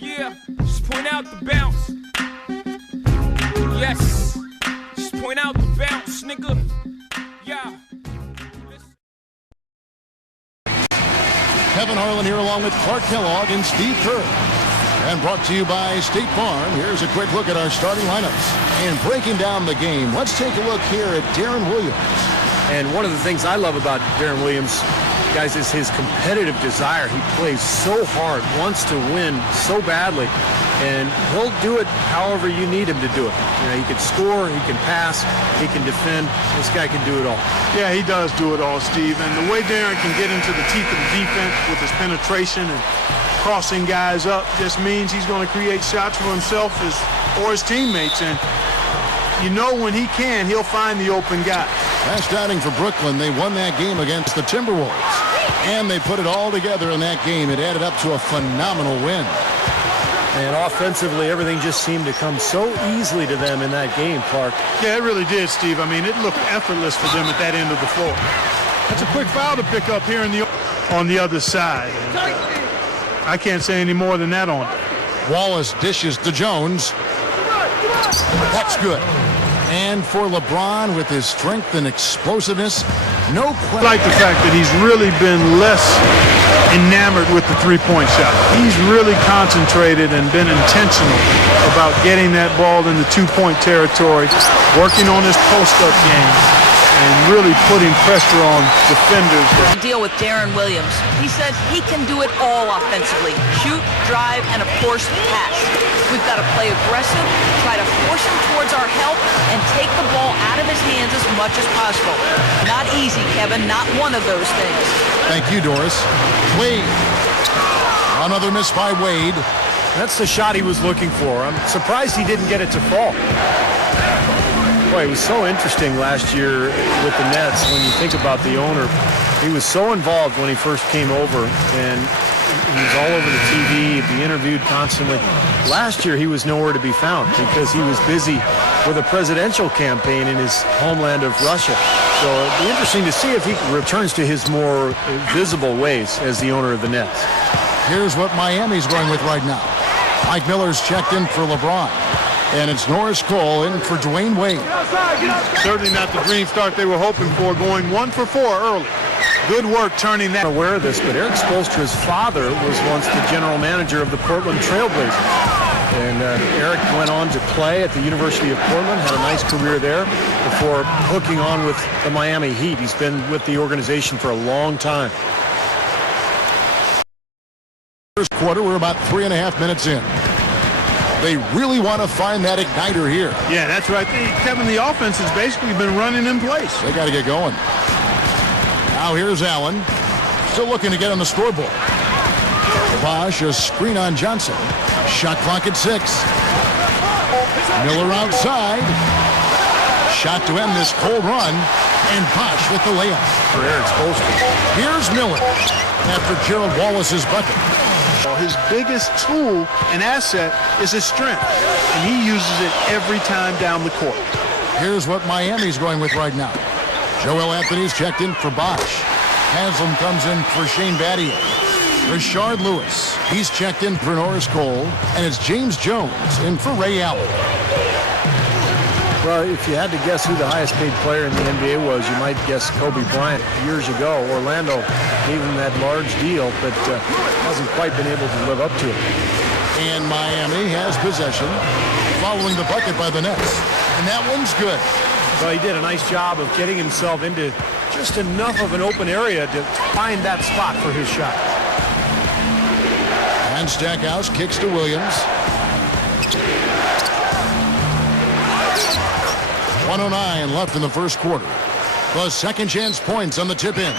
Yeah, just point out the bounce. Yes, just point out the bounce, nigga. Yeah. Kevin Harlan here along with Clark Kellogg and Steve Kerr. And brought to you by State Farm. Here's a quick look at our starting lineups. And breaking down the game, let's take a look here at Darren Williams. And one of the things I love about Darren Williams, guys, is his competitive desire. He plays so hard, wants to win so badly, and he'll do it however you need him to do it. You know, he can score, he can pass, he can defend. This guy can do it all. Yeah, he does do it all, Steve. And the way Darren can get into the teeth of the defense with his penetration and crossing guys up just means he's going to create shots for himself or his teammates. And you know when he can, he'll find the open guy. Last outing for Brooklyn, they won that game against the Timberwolves. And they put it all together in that game. It added up to a phenomenal win. And offensively, everything just seemed to come so easily to them in that game, Clark. Yeah, it really did, Steve. I mean, it looked effortless for them at that end of the floor. That's a quick foul to pick up here on the other side. I can't say any more than that on it. Wallace dishes to Jones. That's good. And for LeBron, with his strength and explosiveness, no question. I like the fact that he's really been less enamored with the three-point shot. He's really concentrated and been intentional about getting that ball in the two-point territory, working on his post-up game, and really putting pressure on defenders. Deal with Darren Williams. He said he can do it all offensively. Shoot, drive, and of course, pass. We've got to play aggressive, try to force him towards our help, and take the ball out of his hands as much as possible. Not easy, Kevin. Not one of those things. Thank you, Doris. Wade. Another miss by Wade. That's the shot he was looking for. I'm surprised he didn't get it to fall. Boy, it was so interesting last year with the Nets when you think about the owner. He was so involved when he first came over, and he was all over the TV, he'd be interviewed constantly. Last year, he was nowhere to be found because he was busy with a presidential campaign in his homeland of Russia. So it'd be interesting to see if he returns to his more visible ways as the owner of the Nets. Here's what Miami's going with right now. Mike Miller's checked in for LeBron. And it's Norris Cole in for Dwayne Wade. Certainly not the dream start they were hoping for, going 1 for 4 early. Good work turning that. I'm aware of this, but Eric Spoelstra's father was once the general manager of the Portland Trailblazers. And Eric went on to play at the University of Portland, had a nice career there before hooking on with the Miami Heat. He's been with the organization for a long time. First quarter, we're about 3.5 minutes in. They really want to find that igniter here. Yeah, that's right. Kevin, the offense has basically been running in place. They got to get going. Now here's Allen. Still looking to get on the scoreboard. Bosch, a screen on Johnson. Shot clock at 6. Miller outside. Shot to end this cold run. And Bosch with the layup. For Eric Spoelstra. Here's Miller after Gerald Wallace's bucket. His biggest tool and asset is his strength, and he uses it every time down the court. Here's what Miami's going with right now. Joel Anthony's checked in for Bosch. Haslam comes in for Shane Battier. Rashard Lewis, he's checked in for Norris Cole, and it's James Jones in for Ray Allen. Well, if you had to guess who the highest paid player in the NBA was, you might guess Kobe Bryant. Years ago, Orlando gave him that large deal, but hasn't quite been able to live up to it. And Miami has possession following the bucket by the Nets. And that one's good. Well, he did a nice job of getting himself into just enough of an open area to find that spot for his shot. And Stackhouse kicks to Williams. 1:09 left in the first quarter. The second chance points on the tip-in.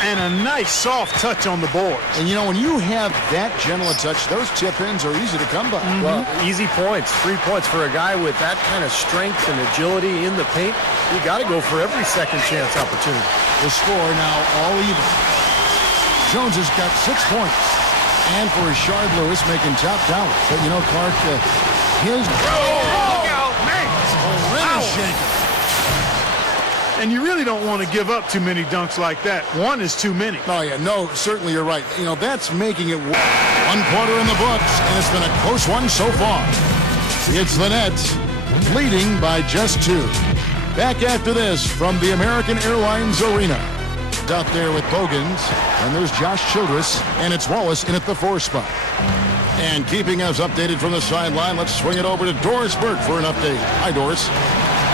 And a nice soft touch on the board. And you know, when you have that gentle a touch, those tip-ins are easy to come by. Well, easy points, 3 points for a guy with that kind of strength and agility in the paint. You got to go for every second chance opportunity. The score now all even. Jones has got 6 points. And for Rashard Lewis making top dollar. But you know, Clark, his... Look out, man! shaker. And you really don't want to give up too many dunks like that. One is too many. Oh, yeah, no, certainly you're right. You know, that's making it 1 quarter in the books, and it's been a close one so far. It's the Nets leading by just 2. Back after this from the American Airlines Arena. Out there with Bogans, and there's Josh Childress, and it's Wallace in at the 4 spot. And keeping us updated from the sideline, let's swing it over to Doris Burke for an update. Hi, Doris.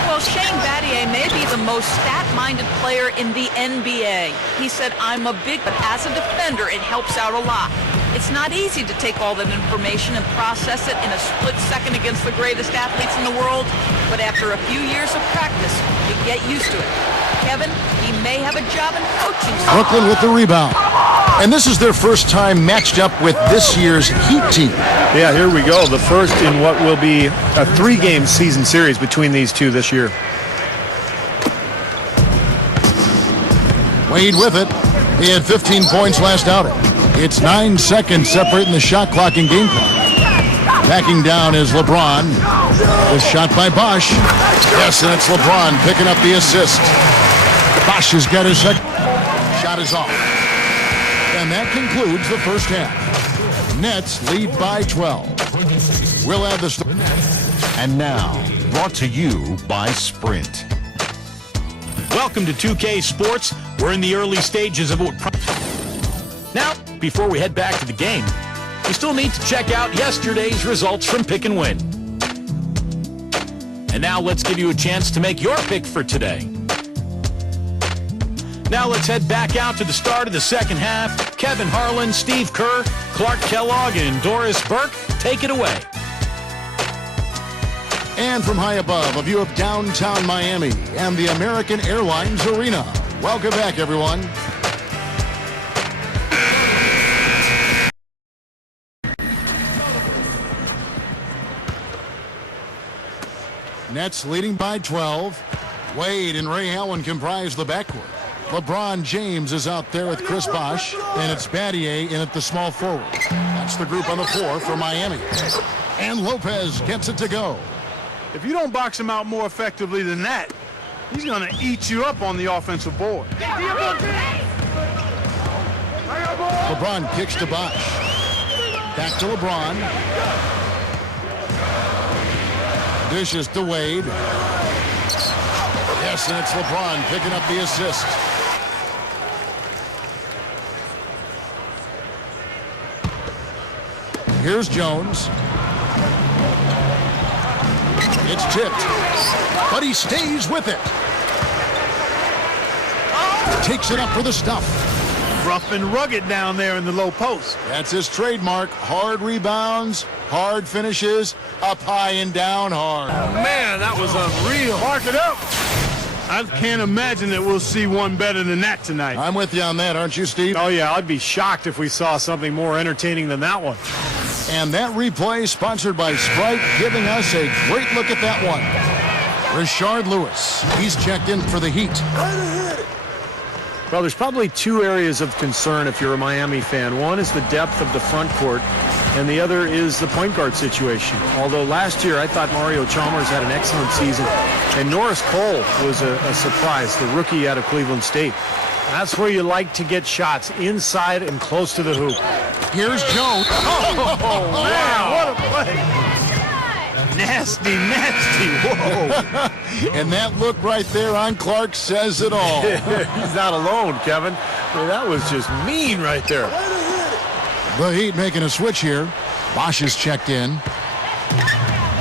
Well, Shane Battier may be the most stat-minded player in the NBA. He said, I'm a big, but as a defender, it helps out a lot. It's not easy to take all that information and process it in a split second against the greatest athletes in the world, but after a few years of practice, you get used to it. Kevin, he may have a job in coaching. Brooklyn with the rebound. And this is their first time matched up with this year's Heat team. Yeah, here we go. The first in what will be a 3-game season series between these two this year. Wade with it. He had 15 points last outing. It's 9 seconds separating the shot clock and game clock. Backing down is LeBron. The shot by Bosh. Yes, and it's LeBron picking up the assist. Bosh has got his second. Shot is off. And that concludes the first half. Nets lead by 12. We'll add the story. And now, brought to you by Sprint. Welcome to 2K Sports. We're in the early stages of what... Now, before we head back to the game, we still need to check out yesterday's results from Pick and Win. And now let's give you a chance to make your pick for today. Now let's head back out to the start of the second half. Kevin Harlan, Steve Kerr, Clark Kellogg, and Doris Burke, take it away. And from high above, a view of downtown Miami and the American Airlines Arena. Welcome back, everyone. Nets leading by 12. Wade and Ray Allen comprise the backcourt. LeBron James is out there with Chris Bosh, and it's Battier in at the small forward. That's the group on the floor for Miami. And Lopez gets it to go. If you don't box him out more effectively than that, he's going to eat you up on the offensive board. LeBron kicks to Bosh. Back to LeBron. Dishes to Wade. Yes, and it's LeBron picking up the assist. Here's Jones. It's tipped, but he stays with it. Takes it up for the stuff. Rough and rugged down there in the low post. That's his trademark. Hard rebounds, hard finishes, up high and down hard. Man, that was unreal. Mark it up. I can't imagine that we'll see one better than that tonight. I'm with you on that, aren't you, Steve? Oh, yeah, I'd be shocked if we saw something more entertaining than that one. And that replay sponsored by Sprite, giving us a great look at that one. Rashard Lewis, he's checked in for the Heat. Well, there's probably 2 areas of concern if you're a Miami fan. One is the depth of the front court, and the other is the point guard situation. Although last year I thought Mario Chalmers had an excellent season, and Norris Cole was a surprise, the rookie out of Cleveland State. That's where you like to get shots, inside and close to the hoop. Here's Jones. Oh, man, what a play. Nasty, nasty. Whoa. And that look right there on Clark says it all. He's not alone, Kevin. I mean, that was just mean right there. The Heat making a switch here. Bosh is checked in.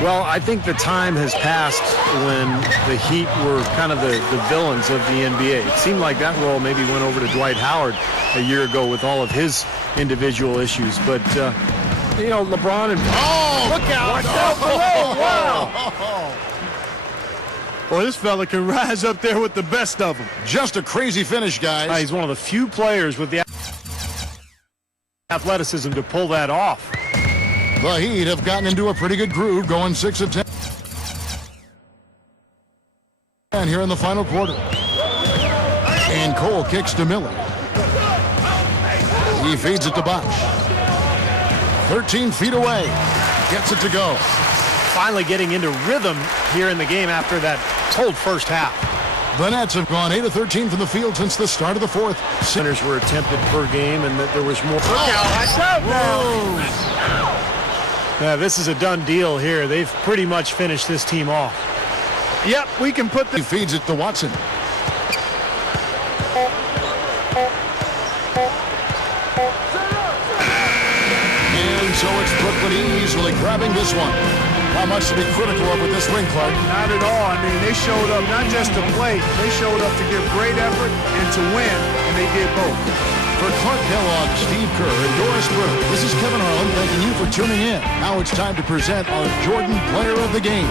Well, I think the time has passed when the Heat were kind of the villains of the NBA. It seemed like that role maybe went over to Dwight Howard a year ago with all of his individual issues. But, you know, LeBron and... Oh! Look out! Watch out below! Wow! Boy, this fella can rise up there with the best of them. Just a crazy finish, guys. He's one of the few players with the athleticism to pull that off. The Heat have gotten into a pretty good groove, going 6 of 10. And here in the final quarter. And Cole kicks to Miller. He feeds it to Bosh. 13 feet away. Gets it to go. Finally getting into rhythm here in the game after that cold first half. The Nets have gone 8 of 13 from the field since the start of the fourth. Centers were attempted per game, and that there was more. Now, this is a done deal here. They've pretty much finished this team off. Yep, we can put the... He feeds it to Watson. And so it's Brooklyn easily grabbing this one. Not much to be critical of with this ring, Clark. Not at all. I mean, they showed up not just to play. They showed up to give great effort and to win, and they did both. For Clark Kellogg, Steve Kerr, and Doris Burke, this is Kevin Harlan thanking you for tuning in. Now it's time to present our Jordan Player of the Game.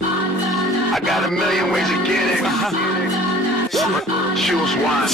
I got a million ways to get it. Shoes wine.